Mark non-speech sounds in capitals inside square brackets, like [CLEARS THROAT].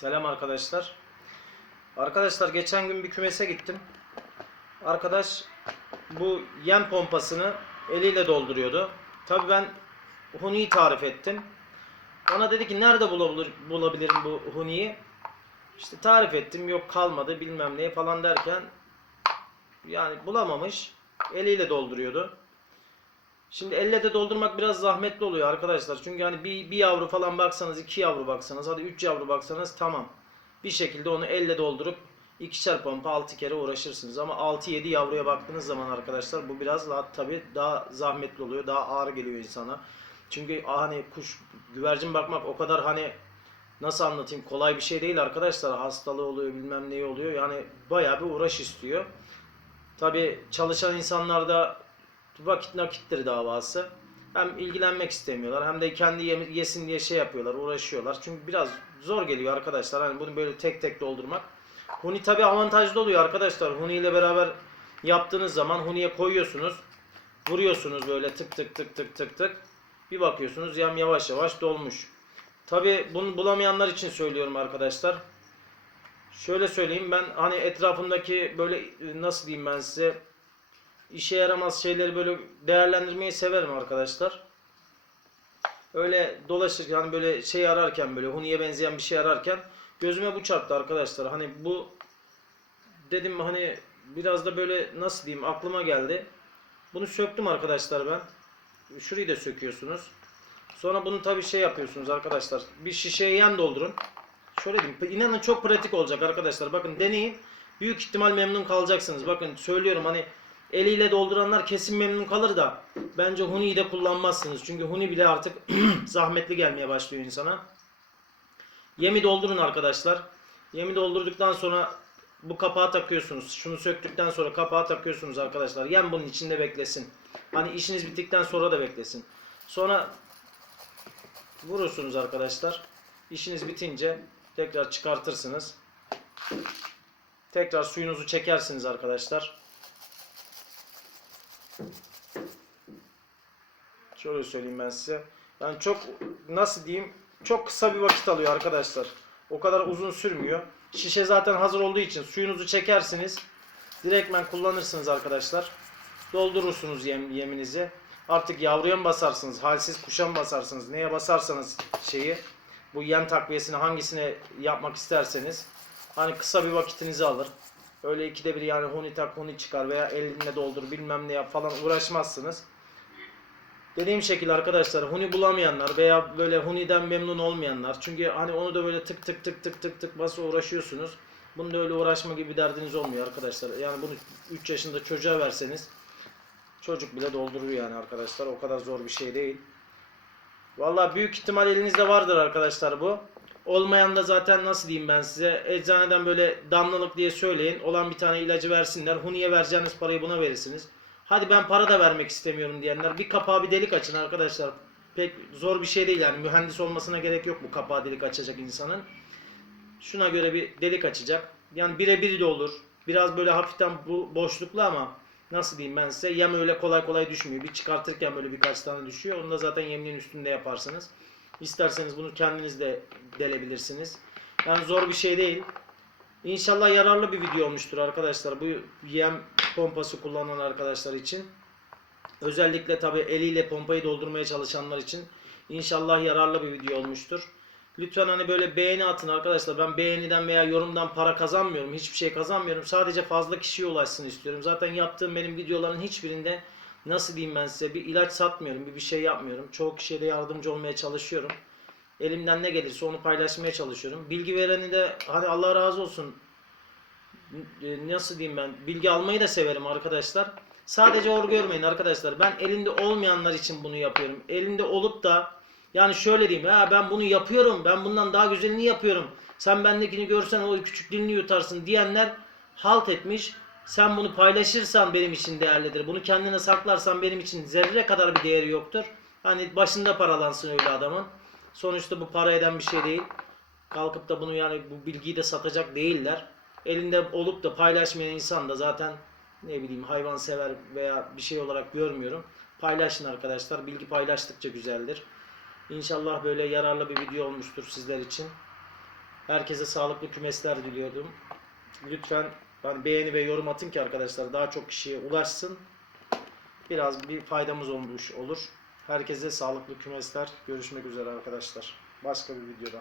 Selam arkadaşlar. Arkadaşlar geçen gün bir kümese gittim. Arkadaş bu yem pompasını eliyle dolduruyordu. Tabi ben huniyi tarif ettim. Bana dedi ki nerede bulabilir, bulabilirim bu huniyi? İşte tarif ettim yok kalmadı bilmem ne falan derken yani bulamamış. Eliyle dolduruyordu. Şimdi elle de doldurmak biraz zahmetli oluyor arkadaşlar. Çünkü hani bir, bir yavru falan baksanız, iki yavru baksanız, hadi üç yavru baksanız tamam. Bir şekilde onu elle doldurup ikişer pompa altı kere uğraşırsınız. Ama 6-7 yavruya baktığınız zaman arkadaşlar bu biraz daha tabi daha zahmetli oluyor. Daha ağır geliyor insana. Çünkü hani kuş güvercin bakmak o kadar hani nasıl anlatayım kolay bir şey değil arkadaşlar. Hastalığı oluyor bilmem neyi oluyor. Yani bayağı bir uğraş istiyor. Tabi çalışan insanlarda vakit nakittir davası. Hem ilgilenmek istemiyorlar hem de kendi yesin diye şey yapıyorlar, uğraşıyorlar. Çünkü biraz zor geliyor arkadaşlar. Hani bunu böyle tek tek doldurmak. Huni tabi avantajlı oluyor arkadaşlar. Huni ile beraber yaptığınız zaman huniye koyuyorsunuz. Vuruyorsunuz böyle tık tık tık tık tık tık. Bir bakıyorsunuz yem yavaş yavaş dolmuş. Tabi bunu bulamayanlar için söylüyorum arkadaşlar. Şöyle söyleyeyim ben hani etrafımdaki böyle nasıl diyeyim ben size işe yaramaz şeyleri böyle değerlendirmeyi severim arkadaşlar. Öyle dolaşır yani böyle şey ararken böyle huniye benzeyen bir şey ararken gözüme bu çarptı arkadaşlar. Hani bu dedim hani biraz da böyle nasıl diyeyim aklıma geldi. Bunu söktüm arkadaşlar ben. Şurayı da söküyorsunuz. Sonra bunu tabii şey yapıyorsunuz arkadaşlar. Bir şişeye yem doldurun. Şöyle diyeyim. inanın çok pratik olacak arkadaşlar. Bakın deneyin. Büyük ihtimal memnun kalacaksınız. Bakın söylüyorum hani eliyle dolduranlar kesin memnun kalır da bence Huni'yi de kullanmazsınız. Çünkü Huni bile artık [CLEARS THROAT] zahmetli gelmeye başlıyor insana. Yemi doldurun arkadaşlar. Yemi doldurduktan sonra bu kapağı takıyorsunuz. Şunu söktükten sonra kapağı takıyorsunuz arkadaşlar. Yem bunun içinde beklesin. Hani işiniz bittikten sonra da beklesin. Sonra vurursunuz arkadaşlar. İşiniz bitince tekrar çıkartırsınız. Tekrar suyunuzu çekersiniz arkadaşlar. Şöyle söyleyeyim ben size. Yani çok nasıl diyeyim çok kısa bir vakit alıyor arkadaşlar. O kadar uzun sürmüyor. Şişe zaten hazır olduğu için suyunuzu çekersiniz. Direktmen kullanırsınız arkadaşlar. Doldurursunuz yem, yeminizi. Artık yavruya mı basarsınız, halsiz kuşa mı basarsınız, neye basarsanız şeyi bu yem takviyesini hangisine yapmak isterseniz hani kısa bir vakitinizi alır. Öyle ikide bir yani huni tak huni çıkar veya elinle doldur bilmem ne yap falan uğraşmazsınız. Dediğim şekilde arkadaşlar huni bulamayanlar veya böyle huniden memnun olmayanlar çünkü hani onu da böyle tık tık tık tık tık tık bası uğraşıyorsunuz. Bunda öyle uğraşma gibi derdiniz olmuyor arkadaşlar. Yani bunu 3 yaşında çocuğa verseniz çocuk bile doldurur yani arkadaşlar. O kadar zor bir şey değil. Vallahi büyük ihtimal elinizde vardır arkadaşlar bu. Olmayan da zaten nasıl diyeyim ben size eczaneden böyle damlalık diye söyleyin. Olan bir tane ilacı versinler. Huniye vereceğiniz parayı buna verirsiniz. Hadi ben para da vermek istemiyorum diyenler bir kapağı bir delik açın arkadaşlar. Pek zor bir şey değil yani mühendis olmasına gerek yok bu kapağı delik açacak insanın. Şuna göre bir delik açacak. Yani birebir de olur. Biraz böyle hafiften bu boşluklu ama nasıl diyeyim ben size yem öyle kolay kolay düşmüyor. Bir çıkartırken böyle birkaç tane düşüyor. Onu da zaten yemliğin üstünde yaparsınız. İsterseniz bunu kendiniz de delebilirsiniz. Yani zor bir şey değil. İnşallah yararlı bir video olmuştur arkadaşlar. Bu yem pompası kullanan arkadaşlar için. Özellikle tabi eliyle pompayı doldurmaya çalışanlar için inşallah yararlı bir video olmuştur. Lütfen hani böyle beğeni atın arkadaşlar. Ben beğeniden veya yorumdan para kazanmıyorum. Hiçbir şey kazanmıyorum. Sadece fazla kişiye ulaşsın istiyorum. Zaten yaptığım benim videoların hiçbirinde nasıl diyeyim ben size bir ilaç satmıyorum. Bir bir şey yapmıyorum. Çoğu kişiye de yardımcı olmaya çalışıyorum. Elimden ne gelirse onu paylaşmaya çalışıyorum. Bilgi vereni de hadi Allah razı olsun. E, Nasıl diyeyim ben? Bilgi almayı da severim arkadaşlar. Sadece or görmeyin arkadaşlar. Ben elinde olmayanlar için bunu yapıyorum. Elinde olup da yani şöyle diyeyim. Ha ben bunu yapıyorum. Ben bundan daha güzelini yapıyorum. Sen bendekini görsen o küçük dilini yutarsın diyenler halt etmiş. Sen bunu paylaşırsan benim için değerlidir. Bunu kendine saklarsan benim için zerre kadar bir değeri yoktur. Hani başında paralansın öyle adamın. Sonuçta bu para eden bir şey değil. Kalkıp da bunu yani bu bilgiyi de satacak değiller. Elinde olup da paylaşmayan insan da zaten ne bileyim hayvan sever veya bir şey olarak görmüyorum. Paylaşın arkadaşlar. Bilgi paylaştıkça güzeldir. İnşallah böyle yararlı bir video olmuştur sizler için. Herkese sağlıklı kümesler diliyorum. Lütfen ben beğeni ve yorum atın ki arkadaşlar daha çok kişiye ulaşsın. Biraz bir faydamız olmuş olur. Herkese sağlıklı kümesler. Görüşmek üzere arkadaşlar. Başka bir videoda.